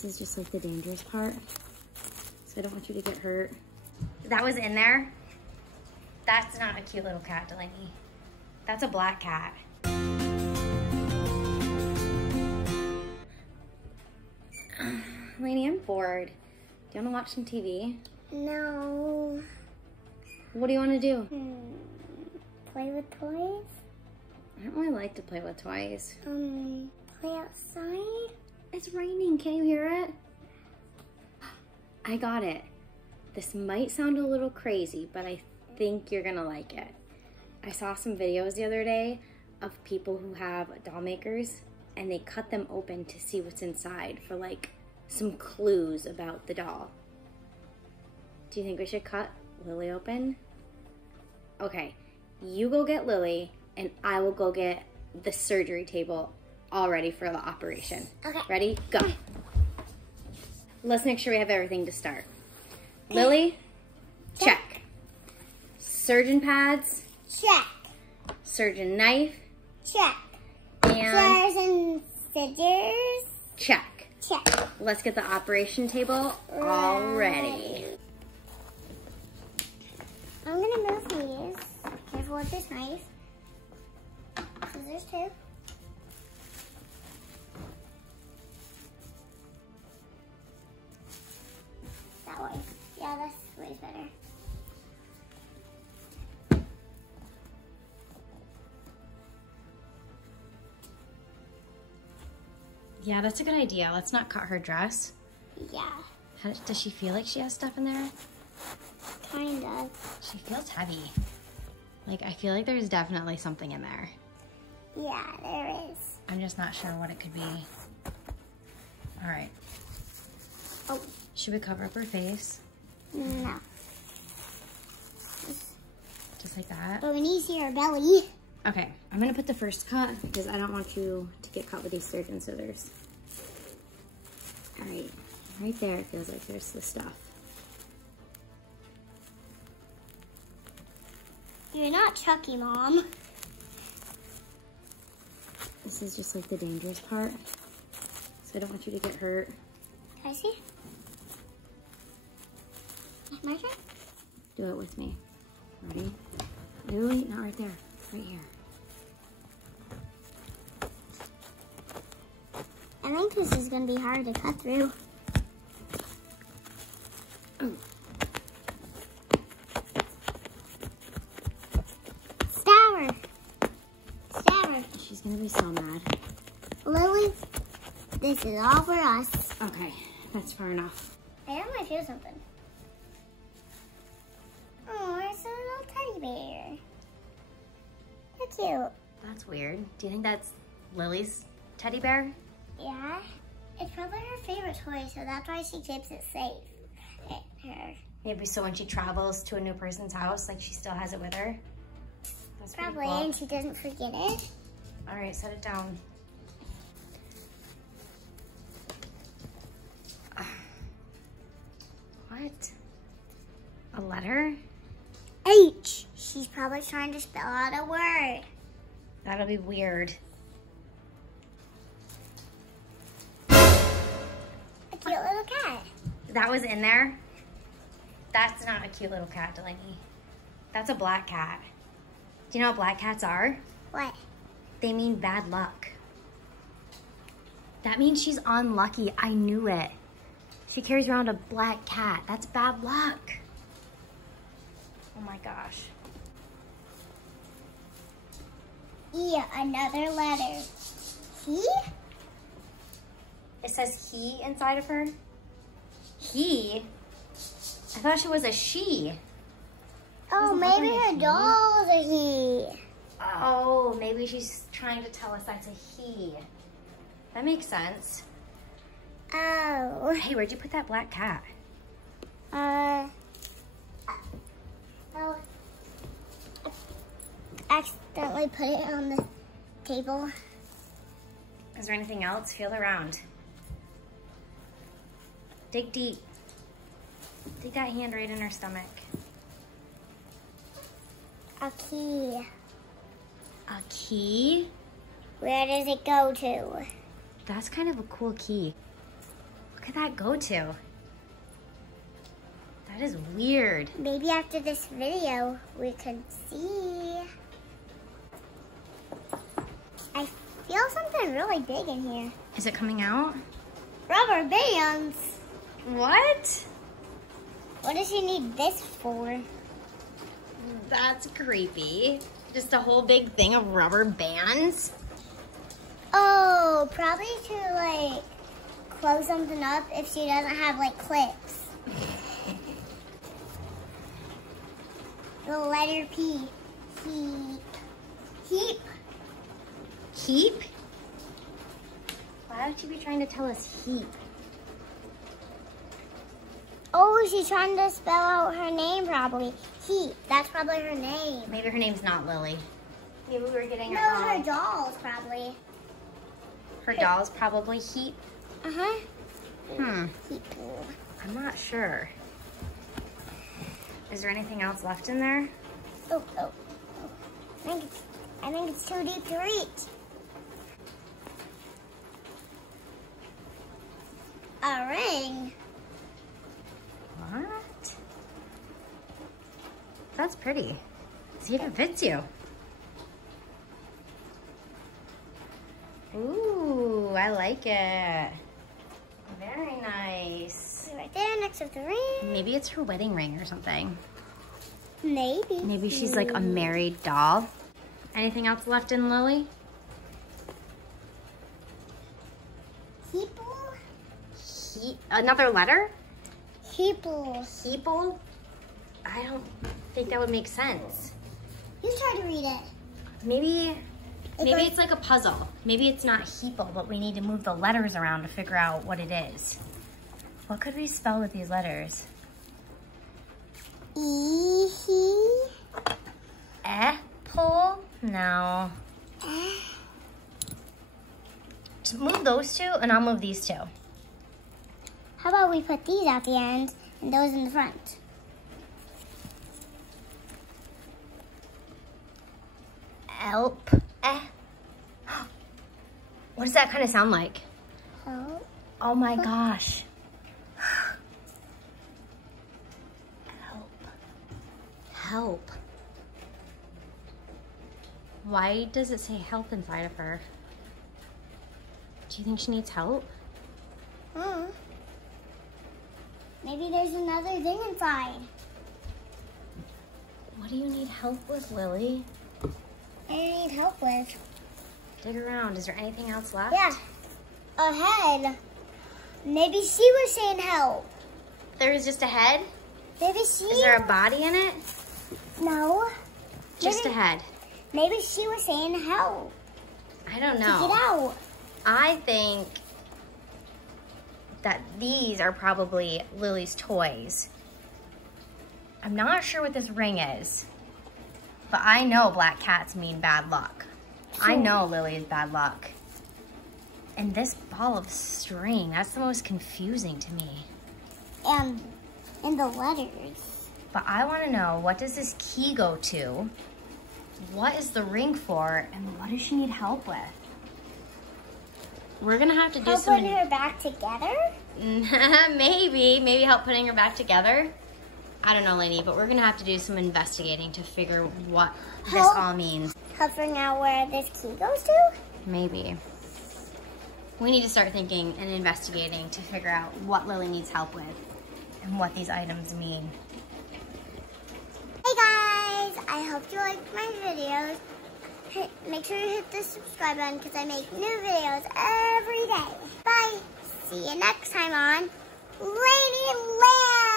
This is just like the dangerous part. So I don't want you to get hurt. That was in there? That's not a cute little cat, Delaney. That's a black cat. Delaney, I'm bored. Do you want to watch some TV? No. What do you want to do? Play with toys? I don't really like to play with toys. Play outside? It's raining, can you hear it? I got it. This might sound a little crazy, but I think you're gonna like it. I saw some videos the other day of people who have doll makers and they cut them open to see what's inside for like some clues about the doll. Do you think we should cut Lily open? Okay, you go get Lily and I will go get the surgery table all ready for the operation. Okay. Ready? Go. Let's make sure we have everything to start. Lily, check. Surgeon pads, Check. surgeon knife, Check. and Scissors and scissors? check. Check. Let's get the operation table all ready. I'm gonna move these. Careful with this knife. Scissors too. That way. Yeah, that's way better. Yeah, that's a good idea. Let's not cut her dress. Yeah, Does she feel like she has stuff in there? kind of. She feels heavy. Like, I feel like there's definitely something in there. Yeah, there is. I'm just not sure what it could be. All right. Oh, Should we cover up her face? no. Just like that? But we need to see her belly. Okay, I'm gonna put the first cut because I don't want you to get cut with these surgeon scissors. All right, right there it feels like there's the stuff. You're not Chucky, Mom. This is just like the dangerous part. So I don't want you to get hurt. Can I see? My turn? Do it with me. Ready? Lily, not right there. Right here. I think this is going to be hard to cut through. Oh. Stab her. Stab her. She's gonna be so mad. Lily, this is all for us. Okay, that's far enough. I think I might feel something. Oh, it's a little teddy bear. How cute. That's weird. Do you think that's Lily's teddy bear? Yeah. It's probably her favorite toy, so that's why she keeps it safe. Her. Maybe so when she travels to a new person's house, like she still has it with her. That's pretty Probably, cool. and she doesn't forget it. All right, set it down. What? A letter? H. She's probably trying to spell out a word. That'll be weird. A cute little cat. That was in there? That's not a cute little cat, Delaney. That's a black cat. Do you know what black cats are? What? They mean bad luck. That means she's unlucky. I knew it. She carries around a black cat. That's bad luck. Oh my gosh. E, another letter. He? It says he inside of her. He? I thought she was a she. Oh, Doesn't look maybe like a her he. doll's a he. Oh, maybe she's trying to tell us that's a he. That makes sense. Oh. Hey, where'd you put that black cat? Oh. Accidentally put it on the table. Is there anything else? Feel around. Dig deep. Dig that hand right in her stomach. A key. A key? Where does it go to? That's kind of a cool key. Look could that go to? That is weird. Maybe after this video, we could see. I feel something really big in here. Is it coming out? Rubber bands. What? What does she need this for? That's creepy. Just a whole big thing of rubber bands? Oh, probably to like close something up if she doesn't have like clips. The letter P. Heap. Heap. Heap? Why would you be trying to tell us heap? Oh, she's trying to spell out her name probably. Heap. That's probably her name. Maybe her name's not Lily. Maybe we were getting it No, wrong. her doll's probably. Her doll's probably Heap. Uh-huh. Heap. I'm not sure. Is there anything else left in there? Oh. I think it's too deep to reach. A ring. What? That's pretty. See if it fits you. Ooh, I like it. Very nice. Right there next to the ring. Maybe it's her wedding ring or something. Maybe. Maybe she's like a married doll. Anything else left in Lily? Heeple? Another letter? Heeple. Heeple? I don't think that would make sense. You try to read it. Maybe it's like a puzzle. Maybe it's not heeple, but we need to move the letters around to figure out what it is. What could we spell with these letters? E-he. Pull? No. Just move those two and I'll move these two. How about we put these at the end and those in the front? Help. What does that kind of sound like? Help. Oh my gosh. Help. Help. Why does it say help inside of her? Do you think she needs help? Maybe there's another thing inside. What do you need help with, Lily? I need help with. Dig around. Is there anything else left? Yeah. A head. Maybe she was saying help. There was just a head? Maybe she... Is there a body in it? No. Just maybe, a head. Maybe she was saying help. I don't To know. get out. I think that these are probably Lily's toys. I'm not sure what this ring is, but I know black cats mean bad luck. I know Lily is bad luck. And this ball of string, that's the most confusing to me. And in the letters. But I want to know, what does this key go to? What is the ring for? And what does she need help with? We're going to have to do Help some... putting her back together? Maybe help putting her back together. I don't know, lady, but we're going to have to do some investigating to figure what this all means. Help figuring out where this key goes to? Maybe. We need to start thinking and investigating to figure out what Lily needs help with and what these items mean. Hey guys, I hope you liked my videos. Make sure you hit the subscribe button because I make new videos every day. Bye. See you next time on Radiant Land.